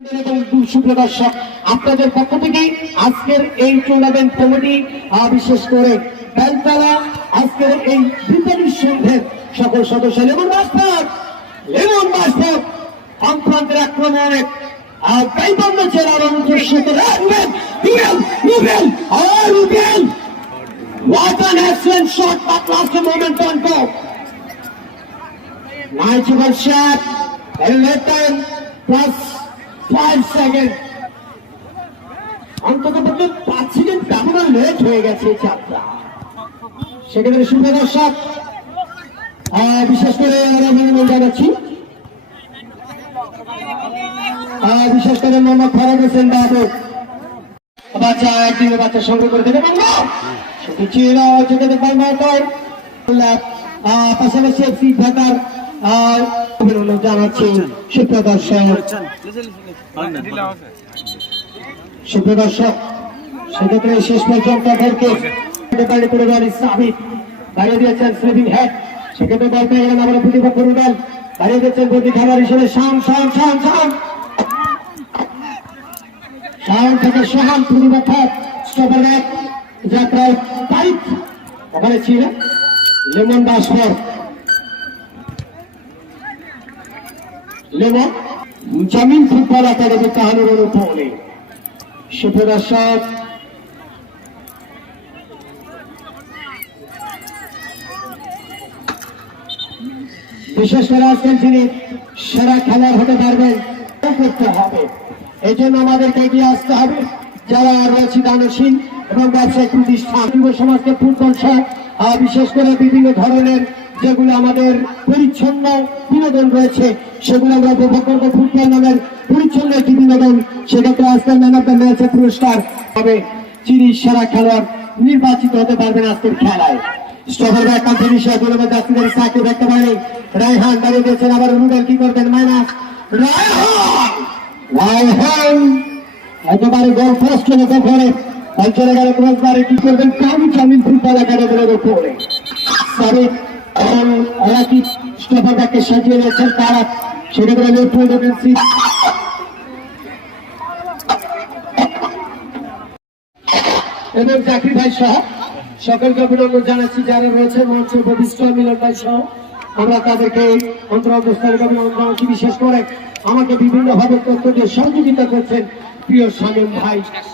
সুপ্রদর্শক আপনাদের পক্ষ থেকে আজকের এই টুর্নামেন্ট কমিটি বিশেষ করে বেলতলা আজকের এই বিপরীত সংঘের সকল সদস্য লেমন মাস্টার অন্তরান্তের আক্রমণে গাইবান্ধ জেলার অনুষ্ঠিত What an excellent shot, but last a moment on top. Nice shot, 11 plus 5 seconds. অন্তত 5 সেকেন্ড কেমন লেট হয়ে গেছে যাত্রা। সেক্ষেত্রে সুপ্রদর্শক বিশেষ করে অভিনন্দন জানাচ্ছি বিশেষ করে মোহাম্মদ ফরাদ হোসেন বাবু বাচ্চা একদিনের বাচ্চা সংগ্রহ করে দেবে সেটি ছিল যেখানে পাশাপাশি এফসি ঢাকার অভিনন্দন জানাচ্ছি সুপ্রদর্শক সেক্ষেত্রে শেষ পর্যন্ত বাইরে করে সাবিত বাইরে দিয়েছেন স্লিপিং হেড সেক্ষেত্রে বল পেয়ে গেলেন আমরা প্রতিপক্ষ রুবেল বাইরে দিয়েছেন প্রতি খেলার হিসেবে শাম থেকে সোহান প্রতিপক্ষ স্টপার ব্যাক যাত্রায় পাইপ ওখানে ছিল লেমন দাসফর লেমন জামিন ফুটবল একাডেমি তাহানুর উপরে সুপ্রদর্শক বিশেষ করে আজকের যিনি সেরা খেলোয়াড় হতে পারবেন করতে হবে এই জন্য আমাদেরকে এগিয়ে আসতে হবে যারা রয়েছে দানশীল এবং ব্যবসায়িক প্রতিষ্ঠান যুব সমাজকে ফুটবল সহ বিশেষ করে বিভিন্ন ধরনের যেগুলো আমাদের পরিচ্ছন্ন বিনোদন রয়েছে সেগুলো আমরা উপভোগ করবো ফুটবল নামের পরিচ্ছন্ন একটি বিনোদন সেক্ষেত্রে আজকের ম্যান অফ দ্য ম্যাচের পুরস্কার হবে যিনি সেরা খেলোয়াড় নির্বাচিত হতে পারবেন আজকের খেলায় স্টপার ব্যাক কন্টিনিউশন দুলবে দাসিদের সাকিব দেখতে পারেন রায়হান দাঁড়িয়ে দিয়েছেন আবার রুবেল কি করবেন মাইনাস রায়হান একেবারে গোল পোস্ট করে চলে গেল ক্রসবারে কি করবেন জামিন ফুটবল একাডেমির উপরে সাবিক একই স্টপার ব্যাককে সাজিয়ে দিয়েছেন তারা সেক্ষেত্রে এবং জাকির ভাই সহ সকলকে অভিনন্দন জানাচ্ছি যারা রয়েছে মঞ্চ উপবিষ্ট মিলন ভাই সহ আমরা তাদেরকে অন্তর্বস্থানিক অভিনন্দন জানাচ্ছি বিশেষ করে আমাকে বিভিন্ন ভাবে তথ্য দিয়ে সহযোগিতা করছেন প্রিয়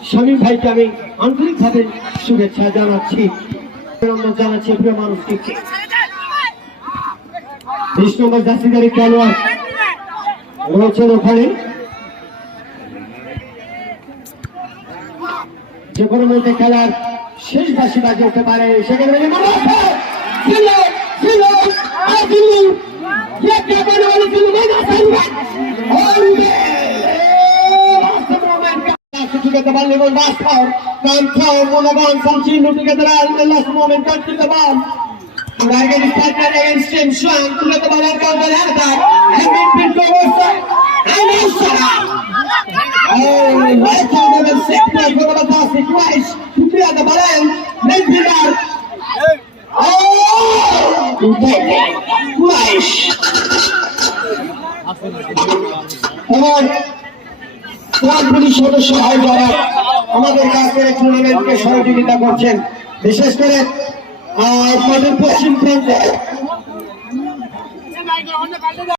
শামীম ভাইকে আমি আন্তরিকভাবে শুভেচ্ছা জানাচ্ছি অভিনন্দন জানাচ্ছি প্রিয় মানুষকে 20 নম্বর জার্সিধারী খেলোয়াড় রয়েছেন ওখানে যে কোনো মধ্যে খেলার শেষ বাসি বাজে উঠতে পারে সেখানে Dragon is partner against him, strong to let the ball out on the attack, and midfield goes and oh, right over the sector for the fantastic twice to clear the ball, midfielder. Oh, twice. Come on, squad police সদস্য হয় যারা আমাদের কাছে টুর্নামেন্টকে সহযোগিতা করছেন বিশেষ করে আমাদের পশ্চিম প্রান্তে